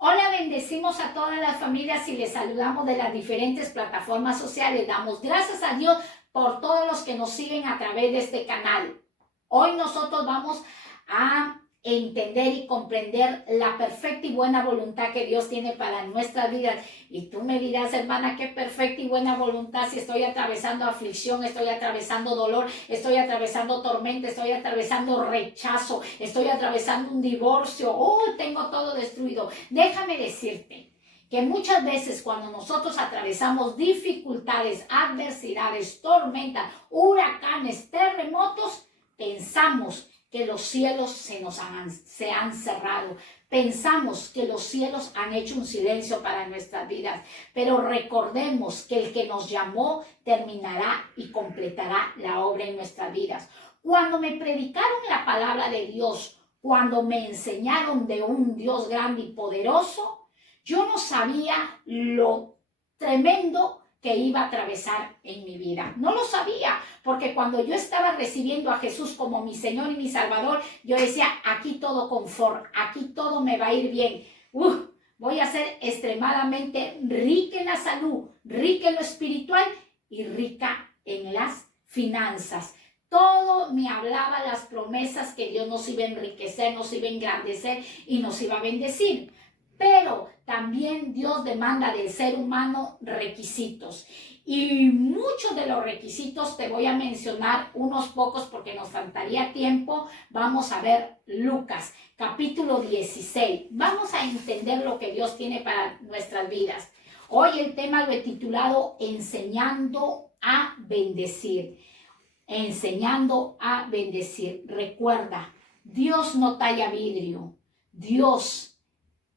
Hola, bendecimos a todas las familias y les saludamos de las diferentes plataformas sociales. Damos gracias a Dios por todos los que nos siguen a través de este canal. Hoy nosotros vamos a entender y comprender la perfecta y buena voluntad que Dios tiene para nuestras vidas. Y tú me dirás, hermana, qué perfecta y buena voluntad si estoy atravesando aflicción, estoy atravesando dolor, estoy atravesando tormenta, estoy atravesando rechazo, estoy atravesando un divorcio, tengo todo destruido. Déjame decirte que muchas veces cuando nosotros atravesamos dificultades, adversidades, tormentas, huracanes, terremotos, pensamos que los cielos se han cerrado. Pensamos que los cielos han hecho un silencio para nuestras vidas. Pero recordemos que el que nos llamó terminará y completará la obra en nuestras vidas. Cuando me predicaron la palabra de Dios, cuando me enseñaron de un Dios grande y poderoso, yo no sabía lo tremendo que iba a atravesar en mi vida. No lo sabía, porque cuando yo estaba recibiendo a Jesús como mi Señor y mi Salvador, yo decía, aquí todo confort, aquí todo me va a ir bien. Voy a ser extremadamente rica en la salud, rica en lo espiritual y rica en las finanzas. Todo me hablaba las promesas que Dios nos iba a enriquecer, nos iba a engrandecer y nos iba a bendecir. Pero también Dios demanda del ser humano requisitos. Y muchos de los requisitos te voy a mencionar unos pocos porque nos faltaría tiempo. Vamos a ver Lucas, capítulo 16. Vamos a entender lo que Dios tiene para nuestras vidas. Hoy el tema lo he titulado Enseñando a bendecir. Enseñando a bendecir. Recuerda, Dios no talla vidrio. Dios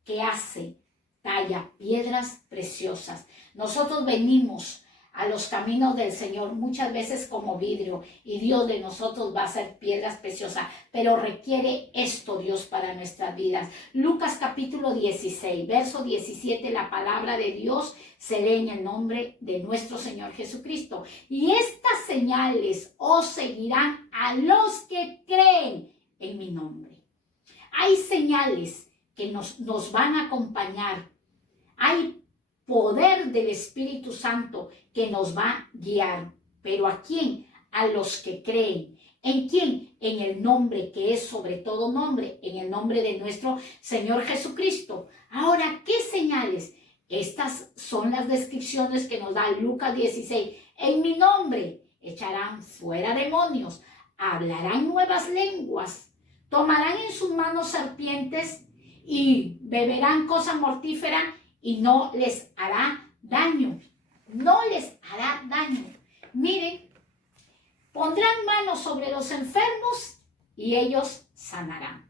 que hace, talla piedras preciosas. Nosotros venimos a los caminos del Señor muchas veces como vidrio y Dios de nosotros va a hacer piedras preciosas, pero requiere esto Dios para nuestras vidas. Lucas capítulo 16, verso 17, la palabra de Dios se lee en el nombre de nuestro Señor Jesucristo. Y estas señales os seguirán a los que creen en mi nombre. Hay señales que nos van a acompañar. Hay poder del Espíritu Santo que nos va a guiar. ¿Pero a quién? A los que creen. ¿En quién? En el nombre que es sobre todo nombre, en el nombre de nuestro Señor Jesucristo. Ahora, ¿qué señales? Estas son las descripciones que nos da Lucas 16. En mi nombre echarán fuera demonios, hablarán nuevas lenguas, tomarán en sus manos serpientes y beberán cosa mortífera y no les hará daño. No les hará daño. Miren, pondrán manos sobre los enfermos y ellos sanarán.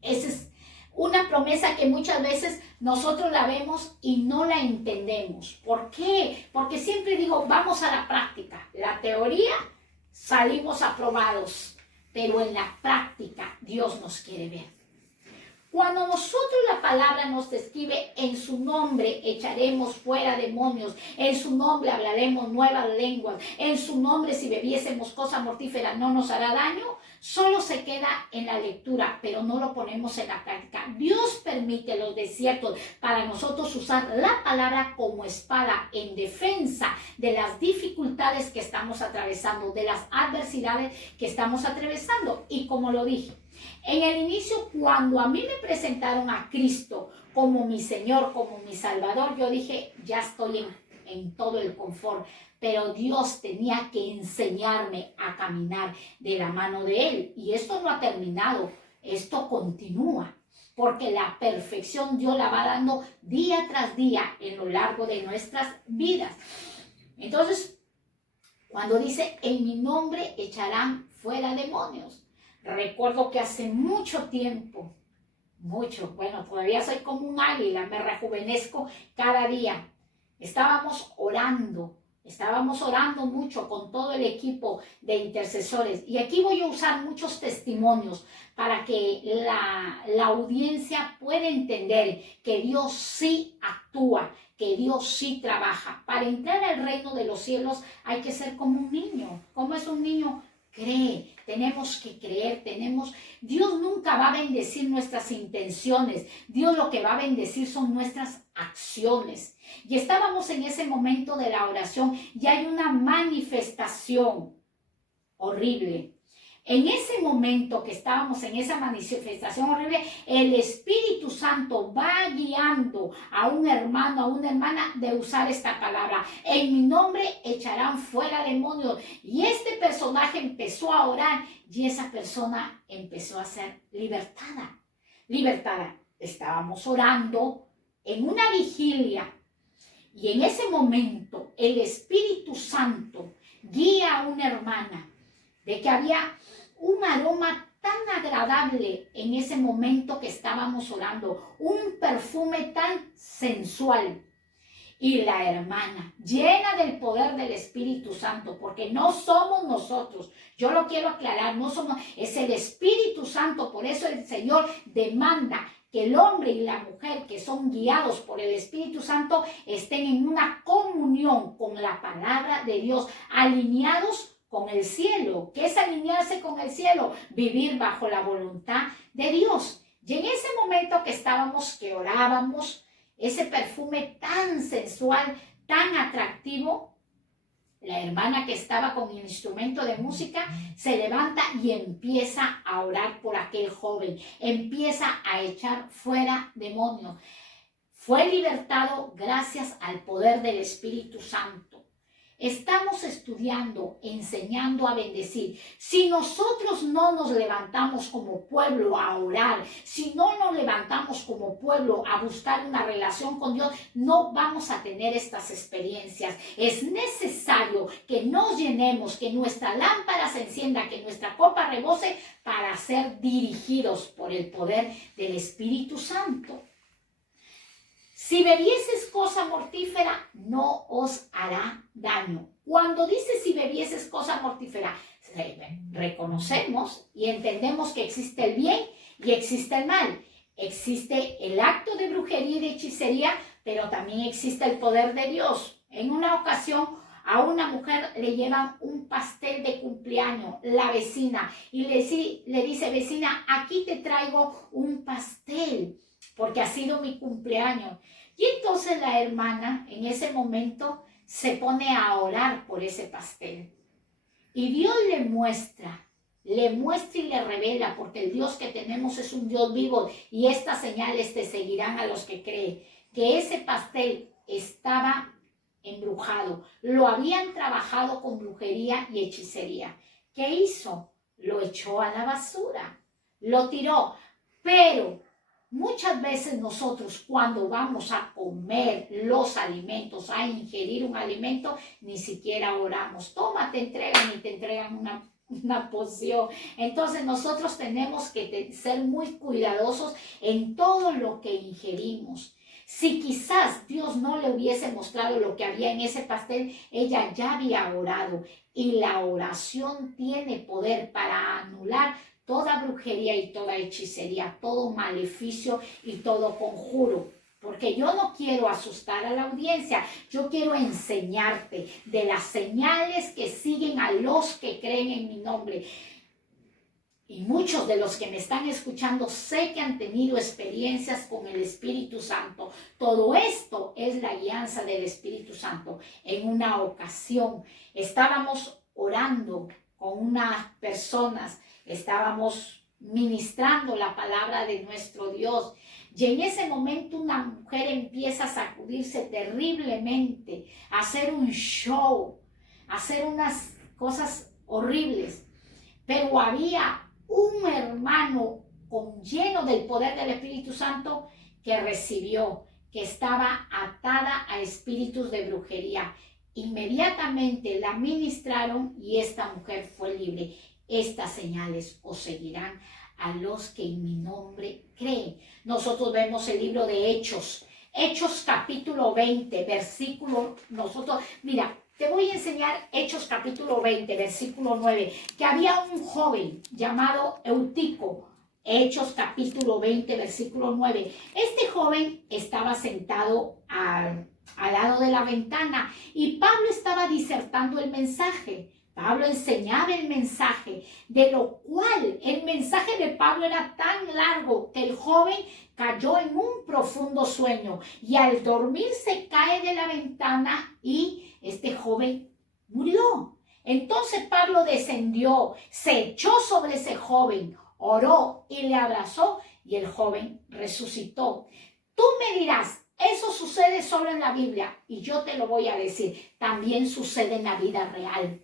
Esa es una promesa que muchas veces nosotros la vemos y no la entendemos. ¿Por qué? Porque siempre digo, vamos a la práctica. La teoría salimos aprobados, pero en la práctica Dios nos quiere ver. Cuando nosotros la palabra nos describe, en su nombre echaremos fuera demonios, en su nombre hablaremos nuevas lenguas, en su nombre si bebiésemos cosa mortífera no nos hará daño, solo se queda en la lectura, pero no lo ponemos en la práctica. Dios permite los desiertos para nosotros usar la palabra como espada en defensa de las dificultades que estamos atravesando, de las adversidades que estamos atravesando. Y como lo dije, en el inicio, cuando a mí me presentaron a Cristo como mi Señor, como mi Salvador, yo dije, ya estoy en todo el confort, pero Dios tenía que enseñarme a caminar de la mano de Él. Y esto no ha terminado, esto continúa, porque la perfección Dios la va dando día tras día en lo largo de nuestras vidas. Entonces, cuando dice, en mi nombre echarán fuera demonios. Recuerdo que hace mucho tiempo, bueno, todavía soy como un águila, me rejuvenezco cada día. Estábamos orando mucho con todo el equipo de intercesores. Y aquí voy a usar muchos testimonios para que la audiencia pueda entender que Dios sí actúa, que Dios sí trabaja. Para entrar al reino de los cielos hay que ser como un niño. ¿Cómo es un niño? cree, tenemos que creer, Dios nunca va a bendecir nuestras intenciones, Dios lo que va a bendecir son nuestras acciones. Y estábamos en ese momento de la oración y hay una manifestación horrible. En ese momento que estábamos en esa manifestación horrible, el Espíritu Santo va guiando a un hermano, a una hermana de usar esta palabra. En mi nombre echarán fuera demonios. Y este personaje empezó a orar y esa persona empezó a ser libertada. Libertada. Estábamos orando en una vigilia y en ese momento el Espíritu Santo guía a una hermana de que había un aroma tan agradable en ese momento que estábamos orando, un perfume tan sensual. Y la hermana, llena del poder del Espíritu Santo, porque no somos nosotros, yo lo quiero aclarar, no somos, es el Espíritu Santo, por eso el Señor demanda que el hombre y la mujer que son guiados por el Espíritu Santo estén en una comunión con la palabra de Dios, alineados con el cielo. ¿Qué es alinearse con el cielo? Vivir bajo la voluntad de Dios. Y en ese momento que estábamos, que orábamos, ese perfume tan sensual, tan atractivo, la hermana que estaba con el instrumento de música se levanta y empieza a orar por aquel joven, empieza a echar fuera demonios. Fue libertado gracias al poder del Espíritu Santo. Estamos estudiando, enseñando a bendecir. Si nosotros no nos levantamos como pueblo a orar, si no nos levantamos como pueblo a buscar una relación con Dios, no vamos a tener estas experiencias. Es necesario que nos llenemos, que nuestra lámpara se encienda, que nuestra copa rebose para ser dirigidos por el poder del Espíritu Santo. Si bebieses cosa mortífera, no os hará daño. Cuando dice si bebieses cosa mortífera, reconocemos y entendemos que existe el bien y existe el mal. Existe el acto de brujería y de hechicería, pero también existe el poder de Dios. En una ocasión, a una mujer le llevan un pastel de cumpleaños, la vecina, y le dice, vecina, aquí te traigo un pastel, porque ha sido mi cumpleaños. Y entonces la hermana en ese momento se pone a orar por ese pastel. Y Dios le muestra y le revela, porque el Dios que tenemos es un Dios vivo y estas señales te seguirán a los que creen, que ese pastel estaba embrujado, lo habían trabajado con brujería y hechicería. ¿Qué hizo? Lo echó a la basura, lo tiró, pero muchas veces nosotros cuando vamos a comer los alimentos, a ingerir un alimento, ni siquiera oramos. Toma, te entregan y te entregan una poción. Entonces nosotros tenemos que ser muy cuidadosos en todo lo que ingerimos. Si quizás Dios no le hubiese mostrado lo que había en ese pastel, ella ya había orado. Y la oración tiene poder para anular toda brujería y toda hechicería, todo maleficio y todo conjuro. Porque yo no quiero asustar a la audiencia, yo quiero enseñarte de las señales que siguen a los que creen en mi nombre. Y muchos de los que me están escuchando sé que han tenido experiencias con el Espíritu Santo. Todo esto es la guianza del Espíritu Santo. En una ocasión estábamos orando con unas personas, estábamos ministrando la palabra de nuestro Dios. Y en ese momento una mujer empieza a sacudirse terriblemente, a hacer un show, a hacer unas cosas horribles. Pero había un hermano lleno del poder del Espíritu Santo que recibió, que estaba atada a espíritus de brujería. Inmediatamente la ministraron y esta mujer fue libre. Estas señales os seguirán a los que en mi nombre creen. Nosotros vemos el libro de Hechos capítulo 20, versículo, mira, te voy a enseñar Hechos capítulo 20, versículo 9, que había un joven llamado Eutico. Hechos capítulo 20, versículo 9. Este joven estaba sentado al lado de la ventana y Pablo estaba disertando el mensaje. Pablo enseñaba el mensaje, de lo cual el mensaje de Pablo era tan largo que el joven cayó en un profundo sueño y al dormir se cae de la ventana y este joven murió. Entonces Pablo descendió, se echó sobre ese joven, oró y le abrazó y el joven resucitó. Tú me dirás, eso sucede solo en la Biblia y yo te lo voy a decir, también sucede en la vida real.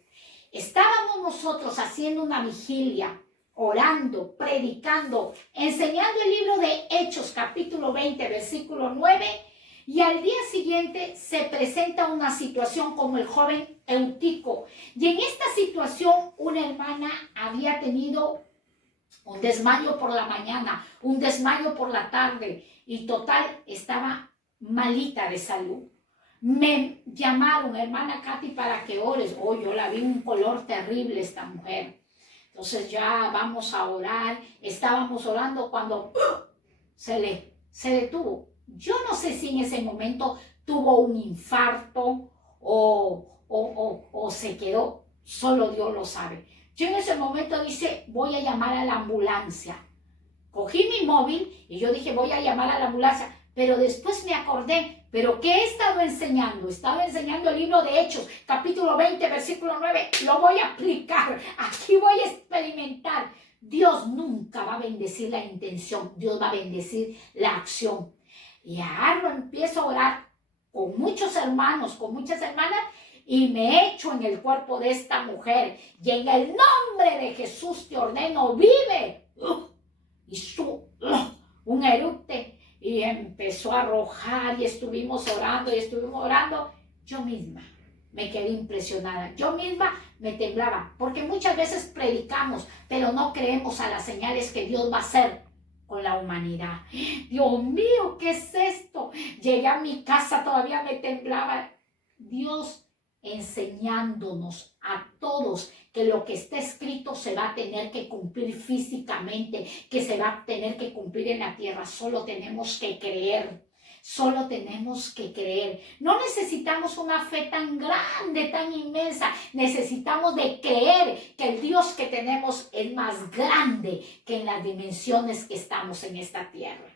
Estábamos nosotros haciendo una vigilia, orando, predicando, enseñando el libro de Hechos, capítulo 20, versículo 9, y al día siguiente se presenta una situación como el joven Eutico. Y en esta situación una hermana había tenido un desmayo por la mañana, un desmayo por la tarde, y total, estaba malita de salud. Me llamaron, hermana Katy, para que ores. Oh, yo la vi un color terrible esta mujer. Entonces ya vamos a orar. Estábamos orando cuando se detuvo. Yo no sé si en ese momento tuvo un infarto o se quedó. Solo Dios lo sabe. Yo en ese momento dije, voy a llamar a la ambulancia. Cogí mi móvil y yo dije, voy a llamar a la ambulancia. Pero después me acordé, ¿pero qué he estado enseñando? Estaba enseñando el libro de Hechos, capítulo 20, versículo 9. Lo voy a aplicar, aquí voy a experimentar. Dios nunca va a bendecir la intención, Dios va a bendecir la acción. Y agarro, empiezo a orar con muchos hermanos, con muchas hermanas, y me echo en el cuerpo de esta mujer. Y en el nombre de Jesús te ordeno, vive. Hizo un erupte. Y empezó a arrojar y estuvimos orando. Yo misma me quedé impresionada. Yo misma me temblaba. Porque muchas veces predicamos, pero no creemos a las señales que Dios va a hacer con la humanidad. Dios mío, ¿qué es esto? Llegué a mi casa, todavía me temblaba. Dios enseñándonos a todos que lo que está escrito se va a tener que cumplir físicamente, que se va a tener que cumplir en la tierra. Solo tenemos que creer, solo tenemos que creer. No necesitamos una fe tan grande, tan inmensa. Necesitamos de creer que el Dios que tenemos es más grande que en las dimensiones que estamos en esta tierra.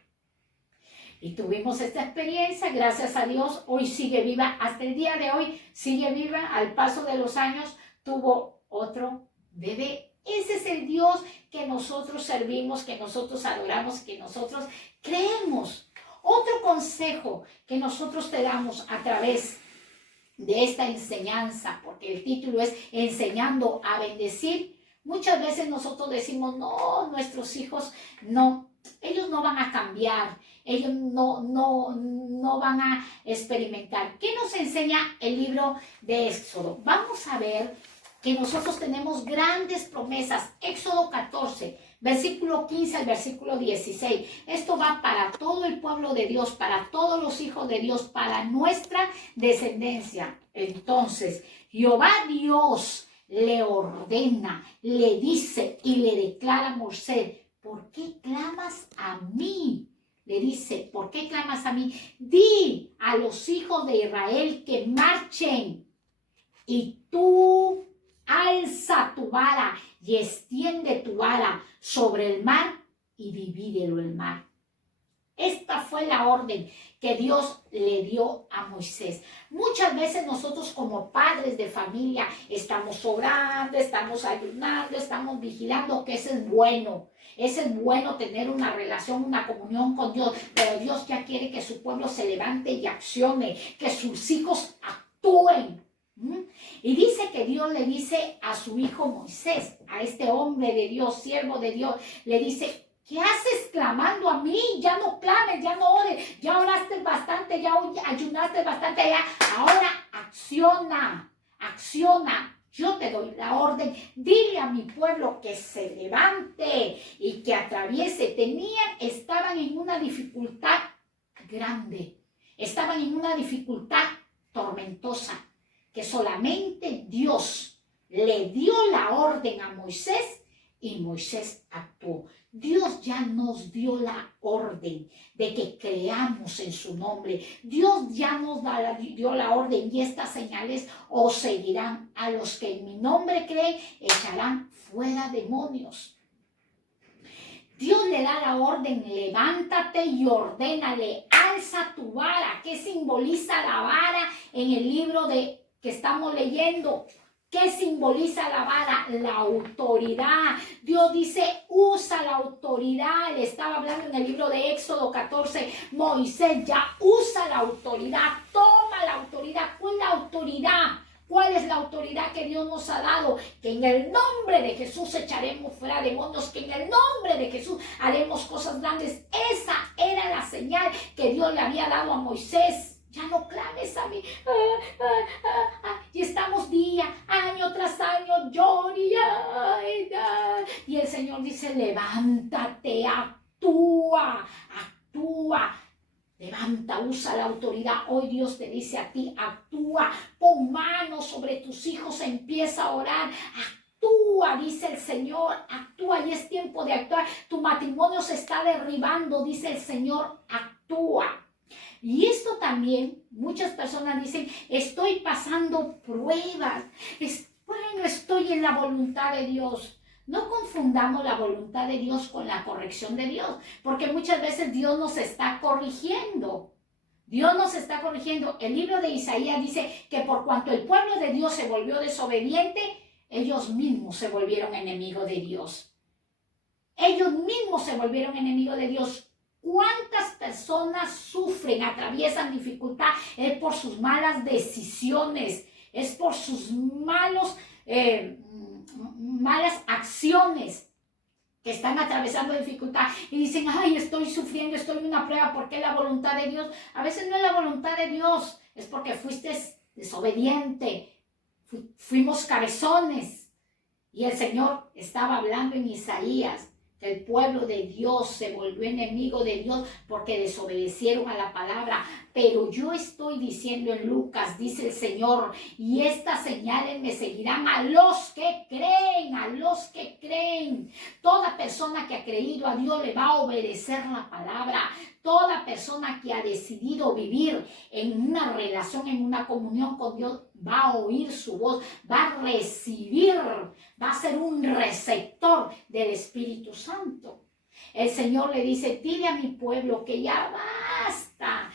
Y tuvimos esta experiencia, gracias a Dios, hoy sigue viva, hasta el día de hoy sigue viva, al paso de los años tuvo otro bebé. Ese es el Dios que nosotros servimos, que nosotros adoramos, que nosotros creemos. Otro consejo que nosotros te damos a través de esta enseñanza, porque el título es Enseñando a Bendecir. Muchas veces nosotros decimos, no, nuestros hijos no, ellos no van a cambiar, ellos no van a experimentar. ¿Qué nos enseña el libro de Éxodo? Vamos a ver que nosotros tenemos grandes promesas. Éxodo 14, versículo 15 al versículo 16. Esto va para todo el pueblo de Dios, para todos los hijos de Dios, para nuestra descendencia. Entonces, Jehová Dios le ordena, le dice y le declara a Moisés, ¿por qué clamas a mí? Le dice, ¿por qué clamas a mí? Di a los hijos de Israel que marchen y tú alza tu vara y extiende tu vara sobre el mar y divídelo el mar. Esta fue la orden que Dios le dio a Moisés. Muchas veces nosotros como padres de familia estamos orando, estamos ayunando, estamos vigilando, que eso es bueno. Eso es bueno, tener una relación, una comunión con Dios, pero Dios ya quiere que su pueblo se levante y accione, que sus hijos actúen. Y dice que Dios le dice a su hijo Moisés, a este hombre de Dios, siervo de Dios, le dice, ¿qué haces clamando a mí? Ya no clames, ya no ores, ya oraste bastante, ya ayunaste bastante, ya. Ahora acciona, acciona. Yo te doy la orden, dile a mi pueblo que se levante y que atraviese. Estaban en una dificultad grande, estaban en una dificultad tormentosa, que solamente Dios le dio la orden a Moisés y Moisés actuó. Dios ya nos dio la orden de que creamos en su nombre. Dios ya nos dio la orden y estas señales os seguirán. A los que en mi nombre creen, echarán fuera demonios. Dios le da la orden, levántate y ordénale, alza tu vara. ¿Qué simboliza la vara en el libro que estamos leyendo? ¿Qué simboliza la vara? La autoridad. Dios dice, usa la autoridad. Le estaba hablando en el libro de Éxodo 14. Moisés ya usa la autoridad. Toma la autoridad. ¿Cuál es la autoridad? ¿Cuál es la autoridad que Dios nos ha dado? Que en el nombre de Jesús echaremos fuera demonios, que en el nombre de Jesús haremos cosas grandes. Esa era la señal que Dios le había dado a Moisés. Ya no clames a mí. Y estamos día, año tras año, llora. Y el Señor dice, levántate, actúa. Levanta, usa la autoridad. Hoy Dios te dice a ti, actúa, pon manos sobre tus hijos, empieza a orar, actúa, dice el Señor, actúa y es tiempo de actuar. Tu matrimonio se está derribando, dice el Señor, actúa. Y esto también, muchas personas dicen, estoy pasando pruebas, estoy en la voluntad de Dios. No confundamos la voluntad de Dios con la corrección de Dios, porque muchas veces Dios nos está corrigiendo. Dios nos está corrigiendo. El libro de Isaías dice que por cuanto el pueblo de Dios se volvió desobediente, ellos mismos se volvieron enemigos de Dios. Ellos mismos se volvieron enemigos de Dios. ¿Cuántas personas sufren, atraviesan dificultad? Es por sus malas decisiones, es por sus malas acciones que están atravesando dificultad y dicen, ay, estoy sufriendo, estoy en una prueba, ¿por qué la voluntad de Dios? A veces no es la voluntad de Dios, es porque fuiste desobediente, fuimos cabezones. Y el Señor estaba hablando en Isaías, que el pueblo de Dios se volvió enemigo de Dios porque desobedecieron a la palabra. Pero yo estoy diciendo en Lucas, dice el Señor, y estas señales me seguirán a los que creen, a los que creen. Toda persona que ha creído a Dios le va a obedecer la palabra. Toda persona que ha decidido vivir en una relación, en una comunión con Dios, va a oír su voz, va a recibir, va a ser un receptor del Espíritu Santo. El Señor le dice, dile a mi pueblo que ya basta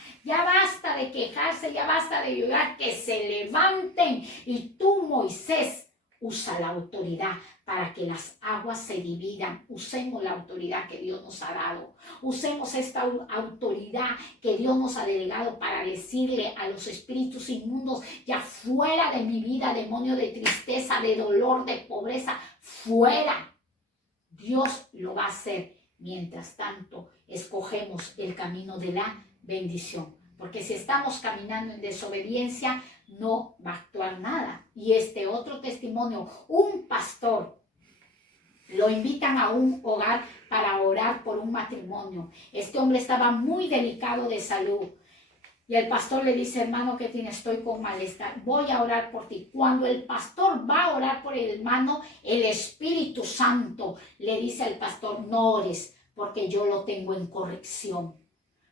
de quejarse, ya basta de llorar, que se levanten. Y tú, Moisés, usa la autoridad para que las aguas se dividan. Usemos la autoridad que Dios nos ha dado. Usemos esta autoridad que Dios nos ha delegado para decirle a los espíritus inmundos, ya fuera de mi vida, demonio de tristeza, de dolor, de pobreza, fuera. Dios lo va a hacer. Mientras tanto, escogemos el camino de la bendición. Porque si estamos caminando en desobediencia, no va a actuar nada. Y este otro testimonio, un pastor, lo invitan a un hogar para orar por un matrimonio. Este hombre estaba muy delicado de salud. Y el pastor le dice, hermano, ¿qué tienes? Estoy con malestar. Voy a orar por ti. Cuando el pastor va a orar por el hermano, el Espíritu Santo le dice al pastor, no ores, porque yo lo tengo en corrección.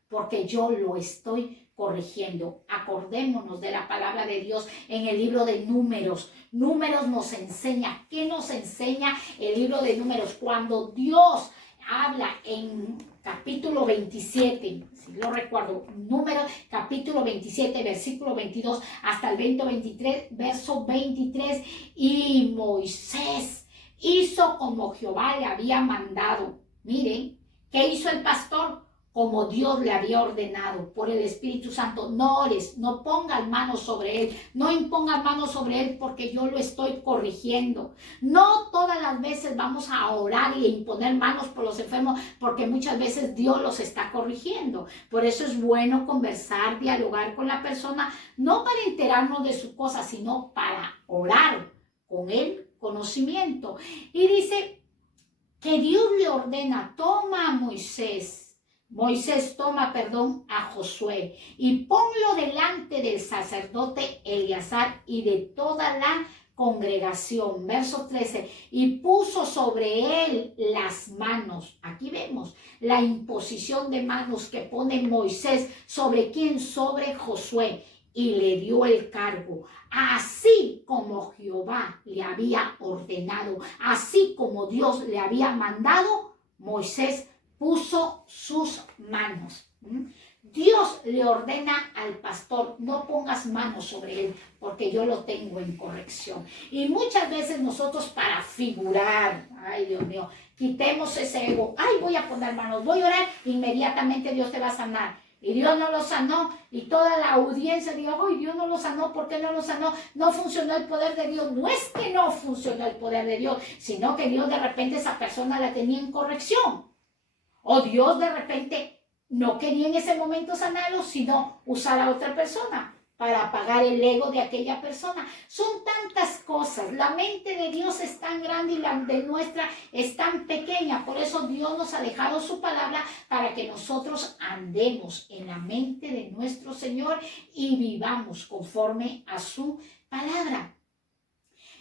Porque yo lo estoy corrigiendo. Acordémonos de la palabra de Dios en el libro de Números. Números nos enseña. ¿Qué nos enseña el libro de Números? Cuando Dios habla en capítulo 27, si lo recuerdo, Números capítulo 27, versículo 22 hasta el 23, verso 23, y Moisés hizo como Jehová le había mandado. Miren, ¿qué hizo el pastor? Como Dios le había ordenado por el Espíritu Santo. No ores, no pongas manos sobre él, no impongas manos sobre él porque yo lo estoy corrigiendo. No todas las veces vamos a orar y imponer manos por los enfermos porque muchas veces Dios los está corrigiendo. Por eso es bueno conversar, dialogar con la persona, no para enterarnos de su cosa, sino para orar con el conocimiento. Y dice que Dios le ordena, toma a Moisés, toma a Josué y ponlo delante del sacerdote Eleazar y de toda la congregación. Verso 13, y puso sobre él las manos. Aquí vemos la imposición de manos que pone Moisés. ¿Sobre quién? Sobre Josué. Y le dio el cargo, así como Jehová le había ordenado, así como Dios le había mandado. Moisés puso sus manos. Dios le ordena al pastor, no pongas manos sobre él, porque yo lo tengo en corrección. Y muchas veces nosotros, para figurar, ay Dios mío, quitemos ese ego. Ay, voy a poner manos, voy a orar, inmediatamente Dios te va a sanar. Y Dios no lo sanó, y toda la audiencia dijo, ay, Dios no lo sanó, ¿por qué no lo sanó? No funcionó el poder de Dios. No es que no funcionó el poder de Dios, sino que Dios de repente esa persona la tenía en corrección. O Dios de repente no quería en ese momento sanarlo, sino usar a otra persona para apagar el ego de aquella persona. Son tantas cosas. La mente de Dios es tan grande y la de nuestra es tan pequeña. Por eso Dios nos ha dejado su palabra para que nosotros andemos en la mente de nuestro Señor y vivamos conforme a su palabra.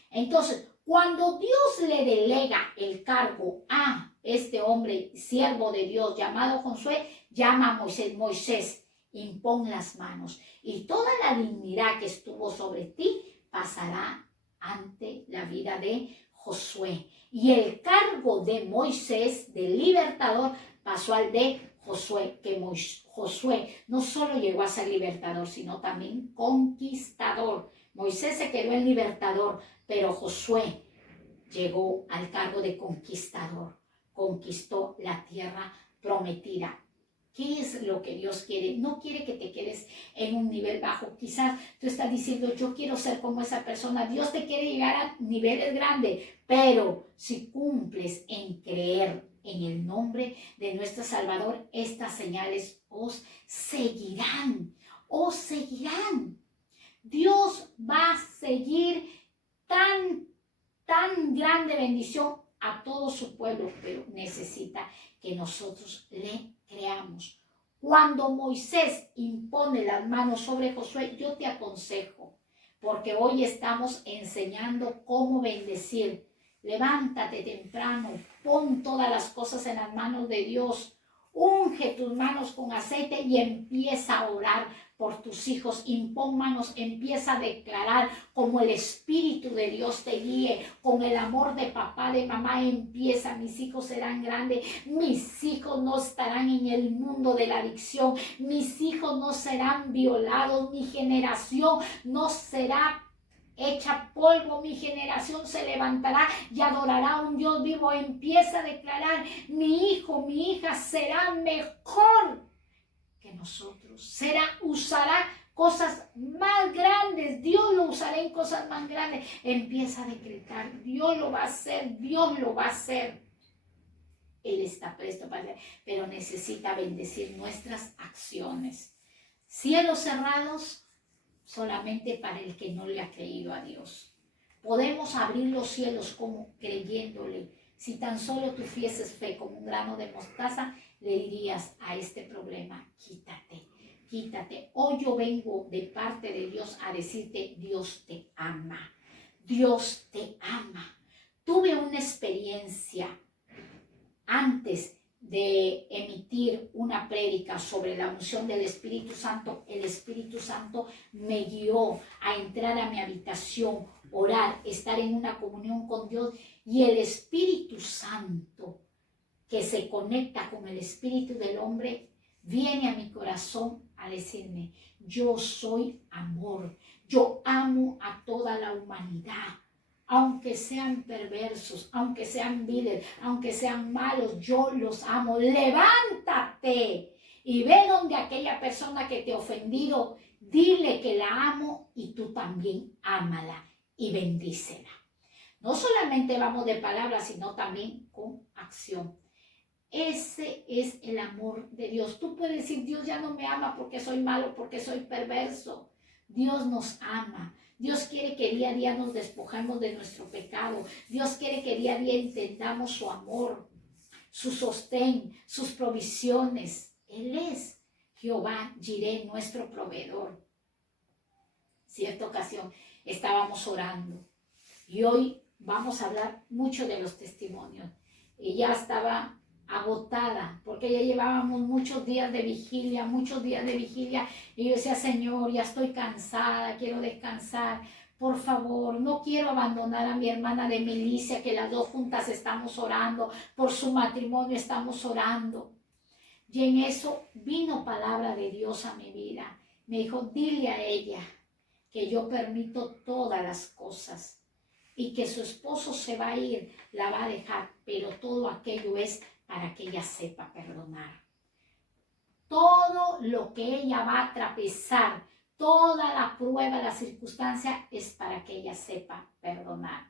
Entonces, cuando Dios le delega el cargo a este hombre, siervo de Dios llamado Josué, llama a Moisés, Moisés, impón las manos, y toda la dignidad que estuvo sobre ti pasará ante la vida de Josué. Y el cargo de Moisés, del libertador, pasó al de Josué, que Josué no solo llegó a ser libertador, sino también conquistador. Moisés se quedó en libertador, pero Josué llegó al cargo de conquistador. Conquistó la tierra prometida. ¿Qué es lo que Dios quiere? No quiere que te quedes en un nivel bajo. Quizás tú estás diciendo, yo quiero ser como esa persona. Dios te quiere llegar a niveles grandes, pero si cumples en creer en el nombre de nuestro Salvador, estas señales os seguirán. Os seguirán. Dios va a seguir tan grande bendición a todo su pueblo, pero necesita que nosotros le creamos. Cuando Moisés impone las manos sobre Josué, yo te aconsejo, porque hoy estamos enseñando cómo bendecir. Levántate temprano, pon todas las cosas en las manos de Dios, unge tus manos con aceite y empieza a orar por tus hijos. Impón manos, empieza a declarar como el Espíritu de Dios te guíe, con el amor de papá, de mamá. Empieza, mis hijos serán grandes, mis hijos no estarán en el mundo de la adicción, mis hijos no serán violados, mi generación no será hecha polvo, mi generación se levantará y adorará a un Dios vivo. Empieza a declarar, mi hijo, mi hija será mejor que nosotros, usará cosas más grandes, Dios lo usará en cosas más grandes. Empieza a decretar, Dios lo va a hacer, Dios lo va a hacer. Él está presto para hacer, pero necesita bendecir nuestras acciones. Cielos cerrados solamente para el que no le ha creído a Dios. Podemos abrir los cielos como creyéndole. Si tan solo tuvieses fe como un grano de mostaza, le dirías a este problema, quítate, quítate. Hoy yo vengo de parte de Dios a decirte, Dios te ama, Dios te ama. Tuve una experiencia antes de emitir una prédica sobre la unción del Espíritu Santo. El Espíritu Santo me guió a entrar a mi habitación, orar, estar en una comunión con Dios, y el Espíritu Santo, que se conecta con el espíritu del hombre, viene a mi corazón a decirme, yo soy amor, yo amo a toda la humanidad. Aunque sean perversos, aunque sean viles, aunque sean malos, yo los amo. Levántate y ve donde aquella persona que te ha ofendido, dile que la amo y tú también ámala y bendícela. No solamente vamos de palabras, sino también con acción. Ese es el amor de Dios. Tú puedes decir, Dios ya no me ama porque soy malo, porque soy perverso. Dios nos ama. Dios quiere que día a día nos despojemos de nuestro pecado. Dios quiere que día a día entendamos su amor, su sostén, sus provisiones. Él es Jehová Jireh, nuestro proveedor. Cierta ocasión estábamos orando Y hoy vamos a hablar mucho de los testimonios. Ella estaba agotada porque ya llevábamos muchos días de vigilia, y yo decía, Señor, ya estoy cansada, quiero descansar, por favor, no quiero abandonar a mi hermana de milicia, que las dos juntas estamos orando, por su matrimonio estamos orando. Y en eso vino palabra de Dios a mi vida. Me dijo, dile a ella que yo permito todas las cosas y que su esposo se va a ir, la va a dejar, pero todo aquello es para que ella sepa perdonar. Todo lo que ella va a atravesar, toda la prueba, la circunstancia, es para que ella sepa perdonar.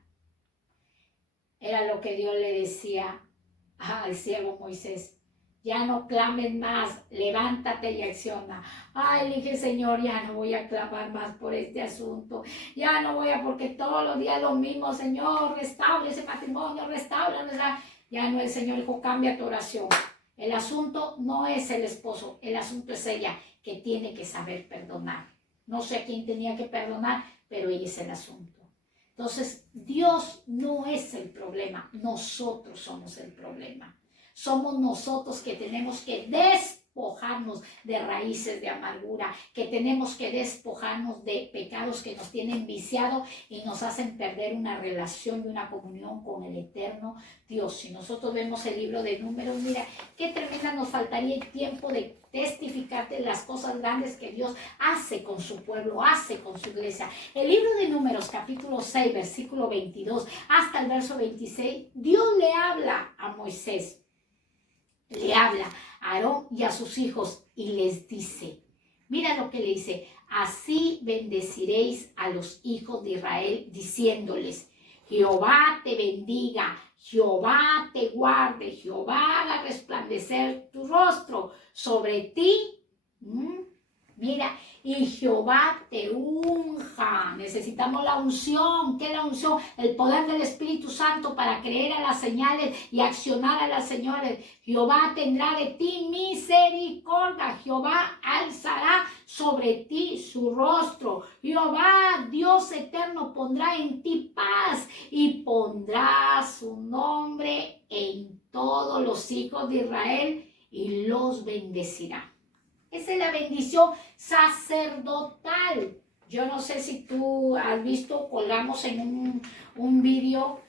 Era lo que Dios le decía al siervo Moisés. Ya no clames más, levántate y acciona. Ay, le dije, Señor, ya no voy a clamar más por este asunto. Ya no voy a, porque todos los días lo mismo, Señor, restaure ese matrimonio, restaura. Ya no, el Señor dijo, cambia tu oración. El asunto no es el esposo, el asunto es ella, que tiene que saber perdonar. No sé a quién tenía que perdonar, pero ella es el asunto. Entonces, Dios no es el problema, nosotros somos el problema. Somos nosotros que tenemos que despojarnos de raíces de amargura, que tenemos que despojarnos de pecados que nos tienen viciado y nos hacen perder una relación y una comunión con el eterno Dios. Si nosotros vemos el libro de Números, mira, qué tremenda nos faltaría el tiempo de testificar de las cosas grandes que Dios hace con su pueblo, hace con su iglesia. El libro de Números, capítulo 6, versículo 22 hasta el verso 26, Dios le habla a Moisés. Le habla a Aarón y a sus hijos y les dice, mira lo que le dice, así bendeciréis a los hijos de Israel diciéndoles, Jehová te bendiga, Jehová te guarde, Jehová haga resplandecer tu rostro sobre ti. Mira, y Jehová te unja. Necesitamos la unción. ¿Qué es la unción? El poder del Espíritu Santo para creer a las señales y accionar a las señales. Jehová tendrá de ti misericordia. Jehová alzará sobre ti su rostro. Jehová, Dios eterno, pondrá en ti paz y pondrá su nombre en todos los hijos de Israel y los bendecirá. Esa es la bendición sacerdotal. Yo no sé si tú has visto, colgamos en un vídeo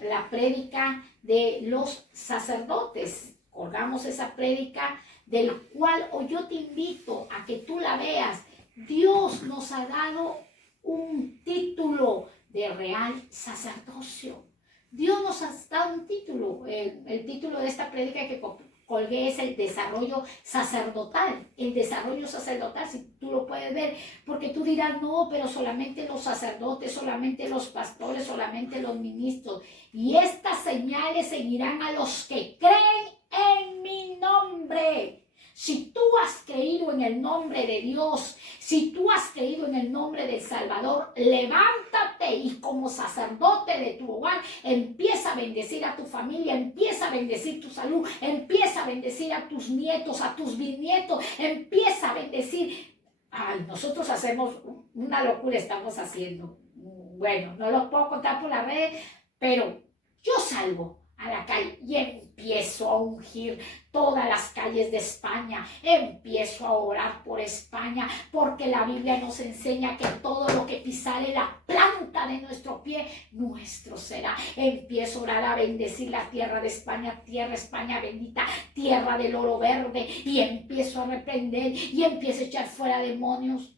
la prédica de los sacerdotes. Colgamos esa prédica del cual hoy yo te invito a que tú la veas. Dios nos ha dado un título de real sacerdocio. Dios nos ha dado un título. El título de esta prédica que colgué es el desarrollo sacerdotal. El desarrollo sacerdotal, si tú lo puedes ver, porque tú dirás, no, pero solamente los sacerdotes, solamente los pastores, solamente los ministros. Y estas señales seguirán a los que creen en mi nombre. Si tú has creído en el nombre de Dios, si tú has creído en el nombre del Salvador, levántate y como sacerdote de tu hogar, empieza a bendecir a tu familia, empieza a bendecir tu salud, empieza a bendecir a tus nietos, a tus bisnietos, empieza a bendecir. Ay, nosotros hacemos una locura, estamos haciendo. Bueno, no lo puedo contar por la red, pero yo salgo a la calle y empiezo a ungir todas las calles de España, empiezo a orar por España, porque la Biblia nos enseña que todo lo que pisare la planta de nuestro pie, nuestro será. Empiezo a orar, a bendecir la tierra de España, tierra España bendita, tierra del oro verde, y empiezo a reprender y empiezo a echar fuera demonios,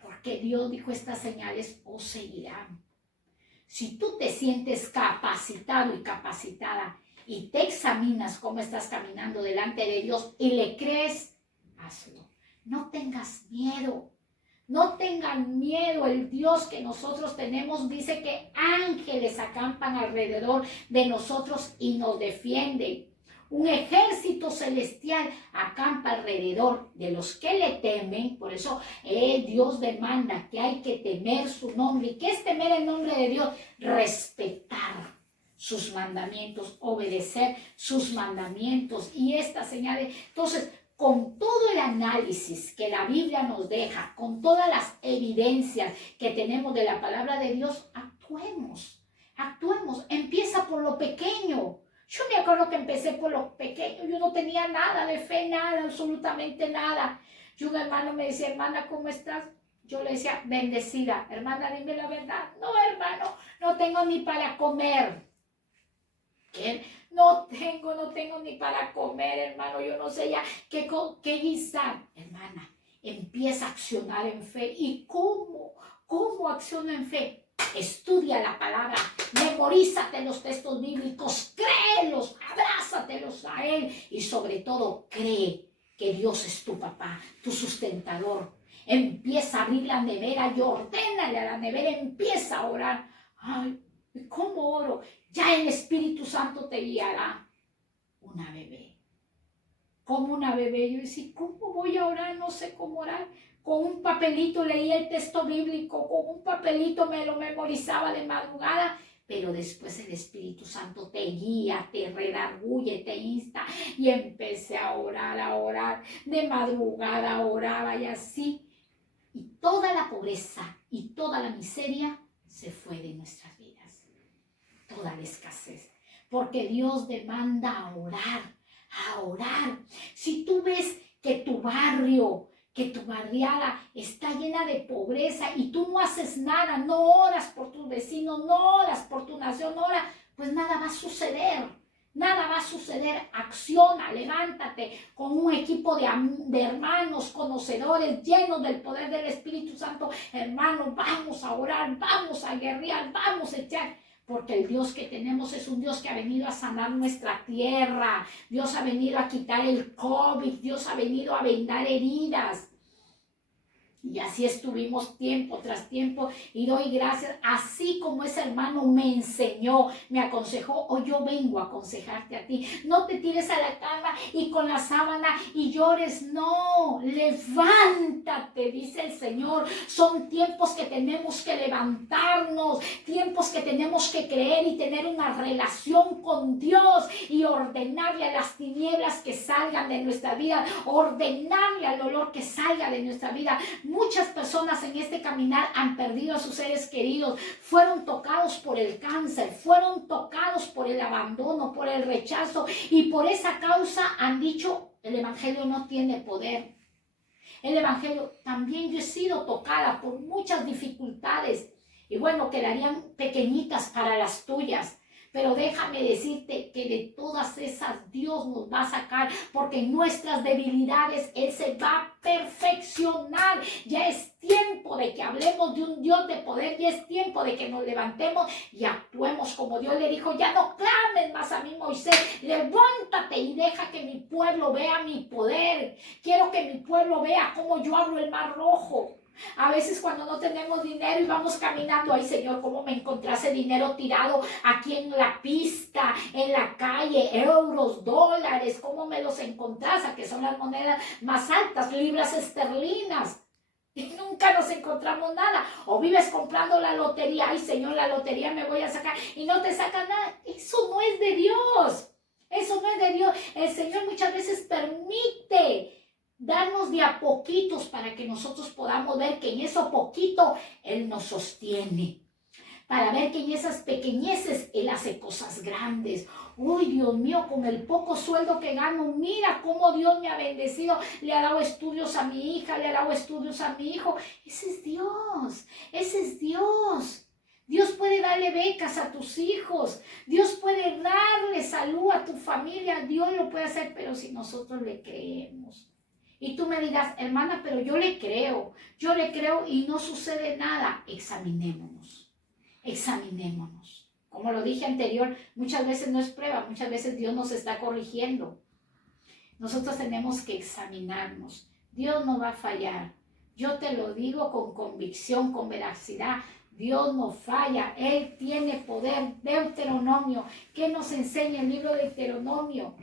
porque Dios dijo, estas señales os seguirán. Si tú te sientes capacitado y capacitada y te examinas cómo estás caminando delante de Dios y le crees, hazlo. No tengas miedo. No tengan miedo. El Dios que nosotros tenemos dice que ángeles acampan alrededor de nosotros y nos defienden. Un ejército celestial acampa alrededor de los que le temen. Por eso Dios demanda que hay que temer su nombre. ¿Y qué es temer el nombre de Dios? Respetar sus mandamientos, obedecer sus mandamientos. Y estas señales, entonces, con todo el análisis que la Biblia nos deja, con todas las evidencias que tenemos de la palabra de Dios, actúa. actuemos, empieza por lo pequeño. Yo me acuerdo que empecé por lo pequeño, yo no tenía nada de fe, nada, absolutamente nada. Y un hermano me decía, hermana, ¿cómo estás? Yo le decía, bendecida. Hermana, dime la verdad. No, hermano, no tengo ni para comer. ¿Qué? No tengo ni para comer, hermano. Yo no sé ya qué guisar. Hermana, empieza a accionar en fe. ¿Y cómo? ¿Cómo acciona en fe? Estudia la palabra, memorízate los textos bíblicos, créelos, abrázatelos a Él y sobre todo cree que Dios es tu papá, tu sustentador. Empieza a abrir la nevera y ordénale a la nevera, empieza a orar. Ay, ¿cómo oro? Ya el Espíritu Santo te guiará. Una bebé. Como una bebé. Yo decía, ¿cómo voy a orar? No sé cómo orar. Con un papelito leía el texto bíblico, con un papelito me lo memorizaba de madrugada, pero después el Espíritu Santo te guía, te redarguye, te insta, y empecé a orar, de madrugada oraba y así, y toda la pobreza y toda la miseria se fue de nuestras vidas, toda la escasez, porque Dios demanda a orar. Si tú ves que tu barrio, que tu barriada está llena de pobreza y tú no haces nada, no oras por tus vecinos, no oras por tu nación, no oras, pues nada va a suceder. Nada va a suceder. Acciona, levántate con un equipo de hermanos conocedores llenos del poder del Espíritu Santo. Hermanos, vamos a orar, vamos a guerrear, vamos a echar. Porque el Dios que tenemos es un Dios que ha venido a sanar nuestra tierra. Dios ha venido a quitar el COVID. Dios ha venido a vendar heridas. Y así estuvimos tiempo tras tiempo y doy gracias, así como ese hermano me enseñó, me aconsejó, o yo vengo a aconsejarte a ti. No te tires a la cama y con la sábana y llores, no, levántate, dice el Señor. Son tiempos que tenemos que levantarnos, tiempos que tenemos que creer y tener una relación con Dios y ordenarle a las tinieblas que salgan de nuestra vida, ordenarle al dolor que salga de nuestra vida. Muchas personas en este caminar han perdido a sus seres queridos, fueron tocados por el cáncer, fueron tocados por el abandono, por el rechazo, y por esa causa han dicho, el evangelio no tiene poder. El evangelio, también yo he sido tocada por muchas dificultades, y bueno, quedarían pequeñitas para las tuyas. Pero déjame decirte que de todas esas Dios nos va a sacar, porque en nuestras debilidades Él se va a perfeccionar. Ya es tiempo de que hablemos de un Dios de poder, ya es tiempo de que nos levantemos y actuemos como Dios le dijo. Ya no clames más a mí, Moisés, levántate y deja que mi pueblo vea mi poder. Quiero que mi pueblo vea cómo yo abro el mar rojo. A veces cuando no tenemos dinero y vamos caminando, ay Señor, cómo me encontrase dinero tirado aquí en la pista, en la calle, euros, dólares, cómo me los encontrase, que son las monedas más altas, libras esterlinas. Y nunca nos encontramos nada. O vives comprando la lotería, ay Señor, la lotería me voy a sacar, y no te saca nada. Eso no es de Dios. Eso no es de Dios. El Señor muchas veces permite darnos de a poquitos para que nosotros podamos ver que en eso poquito Él nos sostiene. Para ver que en esas pequeñeces Él hace cosas grandes. Uy, Dios mío, con el poco sueldo que gano, mira cómo Dios me ha bendecido. Le ha dado estudios a mi hija, le ha dado estudios a mi hijo. Ese es Dios, ese es Dios. Dios puede darle becas a tus hijos. Dios puede darle salud a tu familia. Dios lo puede hacer, pero si nosotros le creemos. Y tú me dirás, hermana, pero yo le creo y no sucede nada. Examinémonos. Como lo dije anterior, muchas veces no es prueba, muchas veces Dios nos está corrigiendo. Nosotros tenemos que examinarnos. Dios no va a fallar. Yo te lo digo con convicción, con veracidad. Dios no falla, Él tiene poder. Deuteronomio, ¿qué nos enseña el libro de Deuteronomio?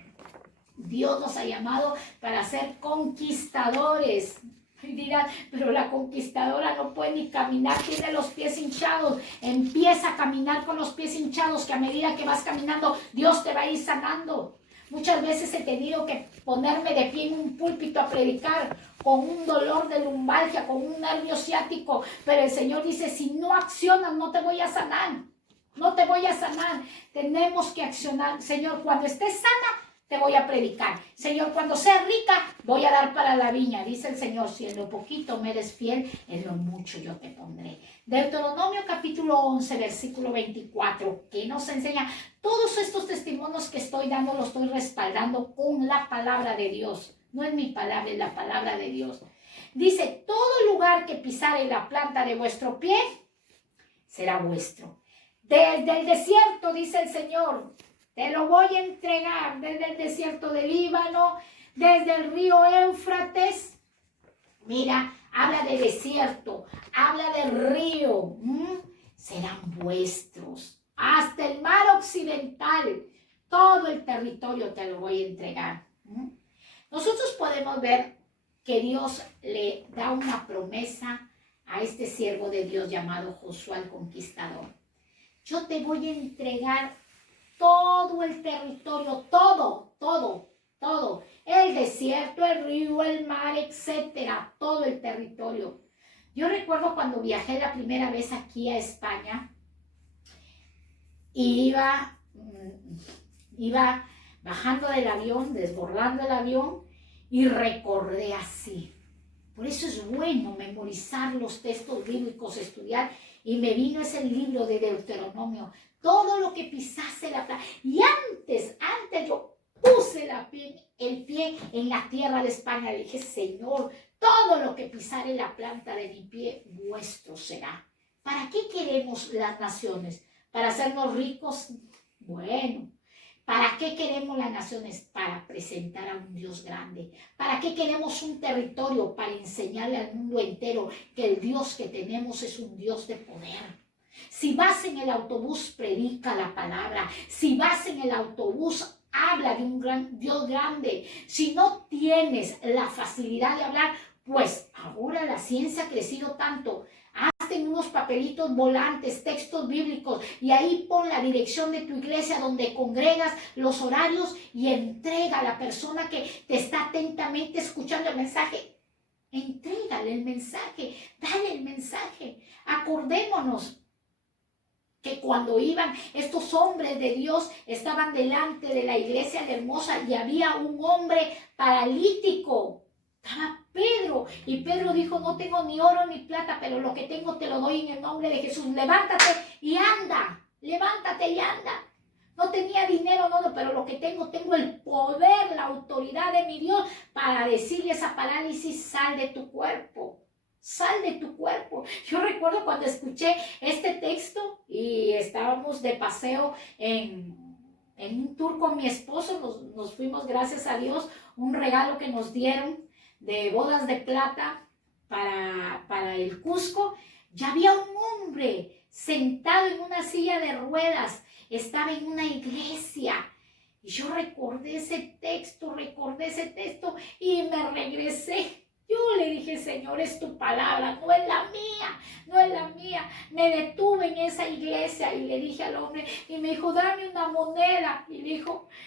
Dios nos ha llamado para ser conquistadores. Y dirán, pero la conquistadora no puede ni caminar, tiene los pies hinchados. Empieza a caminar con los pies hinchados, que a medida que vas caminando, Dios te va a ir sanando. Muchas veces he tenido que ponerme de pie en un púlpito a predicar con un dolor de lumbalgia, con un nervio ciático, pero el Señor dice, si no accionas, no te voy a sanar. No te voy a sanar. Tenemos que accionar. Señor, cuando estés sana, te voy a predicar. Señor, cuando sea rica, voy a dar para la viña. Dice el Señor, si en lo poquito me eres fiel, en lo mucho yo te pondré. Deuteronomio capítulo 11, versículo 24, que nos enseña todos estos testimonios que estoy dando, los estoy respaldando con la palabra de Dios. No es mi palabra, es la palabra de Dios. Dice, todo lugar que pisare la planta de vuestro pie, será vuestro. Desde el desierto, dice el Señor, te lo voy a entregar, desde el desierto del Líbano, desde el río Éufrates. Mira, habla de desierto, habla del río, serán vuestros. Hasta el mar occidental, todo el territorio te lo voy a entregar. Nosotros podemos ver que Dios le da una promesa a este siervo de Dios llamado Josué el Conquistador. Yo te voy a entregar todo el territorio, todo. El desierto, el río, el mar, etcétera, todo el territorio. Yo recuerdo cuando viajé la primera vez aquí a España y iba bajando del avión, desbordando el avión y recordé así. Por eso es bueno memorizar los textos bíblicos, estudiar. Y me vino ese libro de Deuteronomio. Todo lo que pisase la planta. Y antes yo puse el pie en la tierra de España. Le dije, Señor, todo lo que pisare la planta de mi pie, vuestro será. ¿Para qué queremos las naciones? ¿Para hacernos ricos? Bueno. ¿Para qué queremos las naciones? Para presentar a un Dios grande. ¿Para qué queremos un territorio? Para enseñarle al mundo entero que el Dios que tenemos es un Dios de poder. Si vas en el autobús, predica la palabra. Si vas en el autobús, habla de un gran Dios grande. Si no tienes la facilidad de hablar, pues ahora la ciencia ha crecido tanto. Hazte unos papelitos volantes, textos bíblicos, y ahí pon la dirección de tu iglesia donde congregas, los horarios, y entrega a la persona que te está atentamente escuchando el mensaje. Entrégale el mensaje, dale el mensaje. Acordémonos que cuando iban estos hombres de Dios, estaban delante de la iglesia de Hermosa y había un hombre paralítico. Estaba Pedro, y Pedro dijo, no tengo ni oro ni plata, pero lo que tengo te lo doy en el nombre de Jesús. Levántate y anda, levántate y anda. No tenía dinero, no, pero lo que tengo el poder, la autoridad de mi Dios para decirle a esa parálisis, sal de tu cuerpo. Sal de tu cuerpo. Yo recuerdo cuando escuché este texto y estábamos de paseo en un tour con mi esposo, nos fuimos, gracias a Dios, un regalo que nos dieron de bodas de plata para el Cusco. Ya había un hombre sentado en una silla de ruedas, estaba en una iglesia. Y yo recordé ese texto y me regresé. Yo le dije, Señor, es tu palabra, no es la mía. Me detuve en esa iglesia y le dije al hombre, y me dijo, dame una moneda. Y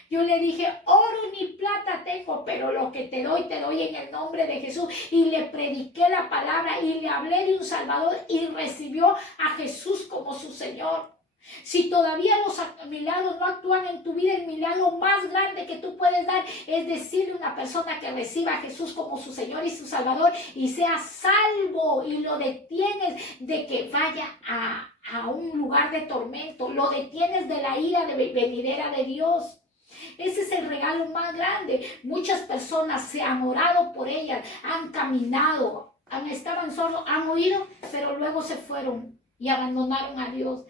yo le dije, oro ni plata tengo, pero lo que te doy en el nombre de Jesús. Y le prediqué la palabra y le hablé de un Salvador y recibió a Jesús como su Señor. Si todavía los milagros no actúan en tu vida, el milagro más grande que tú puedes dar es decirle a una persona que reciba a Jesús como su Señor y su Salvador y sea salvo, y lo detienes de que vaya a un lugar de tormento, lo detienes de la ira venidera de Dios. Ese es el regalo más grande. Muchas personas se han orado por ellas, han caminado, estaban solos, han oído, pero luego se fueron y abandonaron a Dios.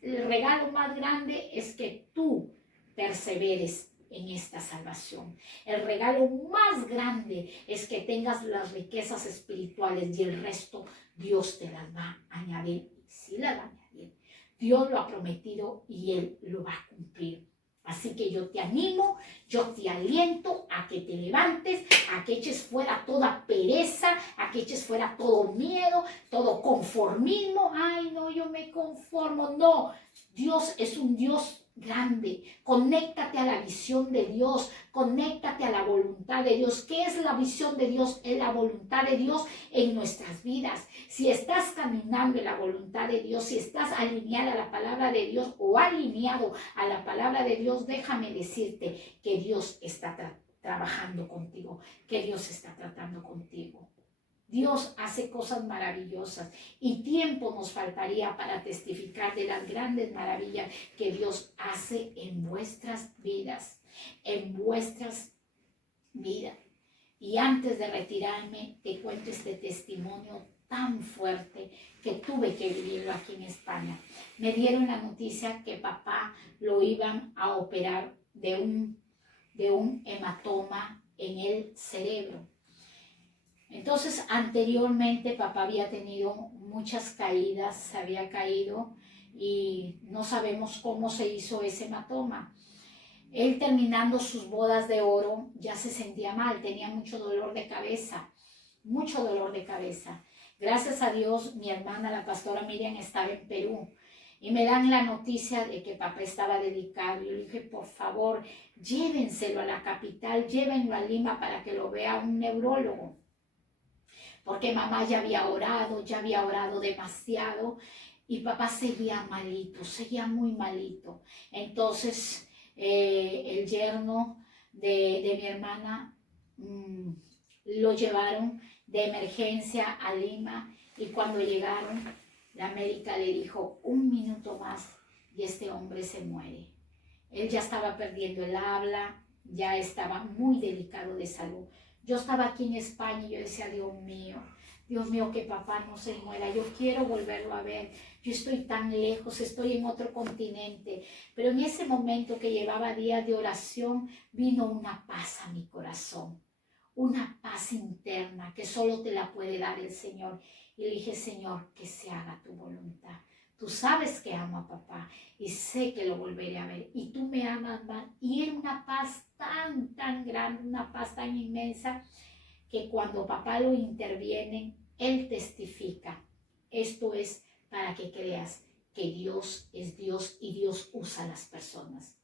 El regalo más grande es que tú perseveres en esta salvación. El regalo más grande es que tengas las riquezas espirituales y el resto Dios te las va a añadir. Sí las va a añadir. Dios lo ha prometido y Él lo va a cumplir. Así que yo te animo, yo te aliento a que te levantes, a que eches fuera toda pereza, a que eches fuera todo miedo, todo conformismo. Ay, no, yo me conformo. No, Dios es un Dios grande. Conéctate a la visión de Dios, conéctate a la voluntad de Dios. ¿Qué es la visión de Dios? Es la voluntad de Dios en nuestras vidas. Si estás caminando en la voluntad de Dios, si estás alineada a la palabra de Dios o alineado a la palabra de Dios, déjame decirte que Dios está trabajando contigo, que Dios está tratando contigo. Dios hace cosas maravillosas y tiempo nos faltaría para testificar de las grandes maravillas que Dios hace en vuestras vidas, en vuestras vidas. Y antes de retirarme, te cuento este testimonio tan fuerte que tuve que vivirlo aquí en España. Me dieron la noticia que papá lo iban a operar de un hematoma en el cerebro. Entonces, anteriormente papá había tenido muchas caídas, se había caído y no sabemos cómo se hizo ese hematoma. Él, terminando sus bodas de oro, ya se sentía mal, tenía mucho dolor de cabeza, mucho dolor de cabeza. Gracias a Dios, mi hermana, la pastora Miriam, estaba en Perú y me dan la noticia de que papá estaba delicado. Yo le dije, por favor, llévenselo a la capital, llévenlo a Lima para que lo vea un neurólogo. Porque mamá ya había orado demasiado y papá seguía malito, seguía muy malito. Entonces el yerno de mi hermana lo llevaron de emergencia a Lima y cuando llegaron la médica le dijo 1 minuto más y este hombre se muere. Él ya estaba perdiendo el habla, ya estaba muy delicado de salud. Yo estaba aquí en España y yo decía, Dios mío, que papá no se muera. Yo quiero volverlo a ver. Yo estoy tan lejos, estoy en otro continente. Pero en ese momento que llevaba días de oración, vino una paz a mi corazón. Una paz interna que solo te la puede dar el Señor. Y le dije, Señor, que se haga tu voluntad. Tú sabes que amo a papá y sé que lo volveré a ver. Y tú me amas más. Y era una paz tan grande, una paz tan inmensa, que cuando papá lo interviene, él testifica. Esto es para que creas que Dios es Dios y Dios usa a las personas.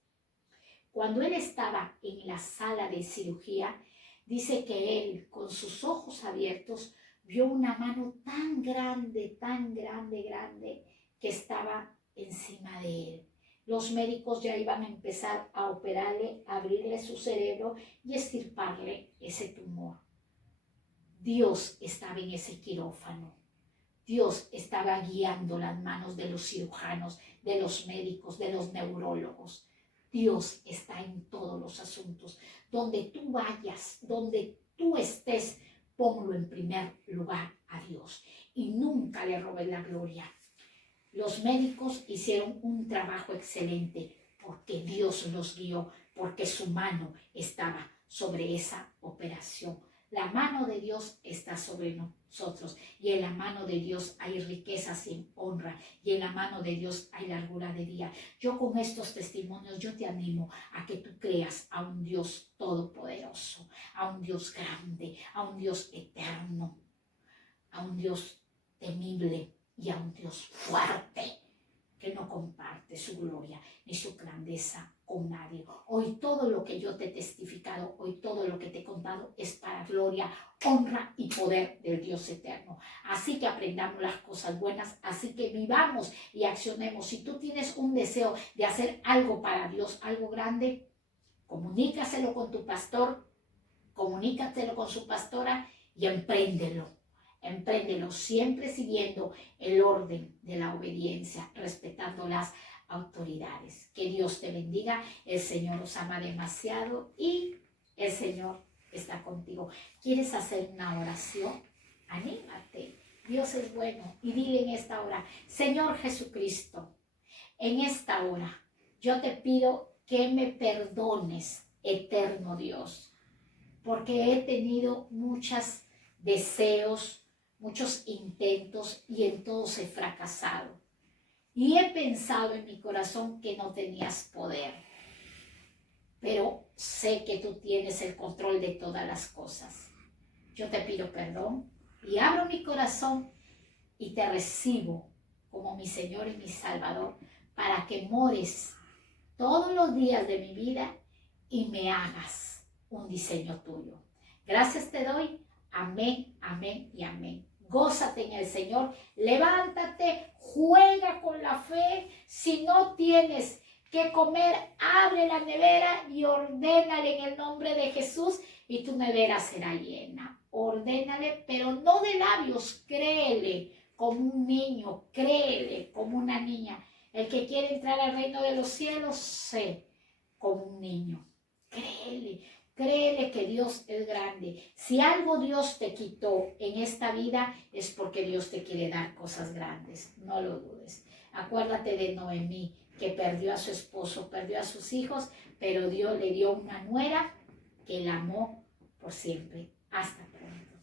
Cuando él estaba en la sala de cirugía, dice que él, con sus ojos abiertos, vio una mano tan grande, que estaba encima de él. Los médicos ya iban a empezar a operarle, a abrirle su cerebro y extirparle ese tumor. Dios estaba en ese quirófano. Dios estaba guiando las manos de los cirujanos, de los médicos, de los neurólogos. Dios está en todos los asuntos. Donde tú vayas, donde tú estés, ponlo en primer lugar a Dios y nunca le robes la gloria. Los médicos hicieron un trabajo excelente porque Dios los guió, porque su mano estaba sobre esa operación. La mano de Dios está sobre nosotros y en la mano de Dios hay riqueza sin honra y en la mano de Dios hay largura de día. Yo con estos testimonios, yo te animo a que tú creas a un Dios todopoderoso, a un Dios grande, a un Dios eterno, a un Dios temible y a un Dios fuerte que no comparte su gloria ni su grandeza con nadie. Hoy todo lo que yo te he testificado, hoy todo lo que te he contado es para gloria, honra y poder del Dios eterno. Así que aprendamos las cosas buenas, así que vivamos y accionemos. Si tú tienes un deseo de hacer algo para Dios, algo grande, comunícaselo con tu pastor, comunícatelo con su pastora y empréndelo. Empréndelo siempre siguiendo el orden de la obediencia, respetando las autoridades. Que Dios te bendiga. El Señor os ama demasiado y el Señor está contigo. ¿Quieres hacer una oración? Anímate. Dios es bueno. Y dile en esta hora, Señor Jesucristo, en esta hora yo te pido que me perdones, eterno Dios, porque he tenido muchos deseos, muchos intentos y en todos he fracasado. Y he pensado en mi corazón que no tenías poder. Pero sé que tú tienes el control de todas las cosas. Yo te pido perdón y abro mi corazón y te recibo como mi Señor y mi Salvador para que mores todos los días de mi vida y me hagas un diseño tuyo. Gracias te doy. Amén, amén y amén. Gózate en el Señor. Levántate, juega con la fe. Si no tienes que comer, abre la nevera y ordénale en el nombre de Jesús y tu nevera será llena. Ordénale, pero no de labios, créele como un niño, créele como una niña. El que quiere entrar al reino de los cielos, sé como un niño. Créele, créele que Dios es grande. Si algo Dios te quitó en esta vida es porque Dios te quiere dar cosas grandes. No lo dudes. Acuérdate de Noemí, que perdió a su esposo, perdió a sus hijos, pero Dios le dio una nuera que la amó por siempre. Hasta pronto.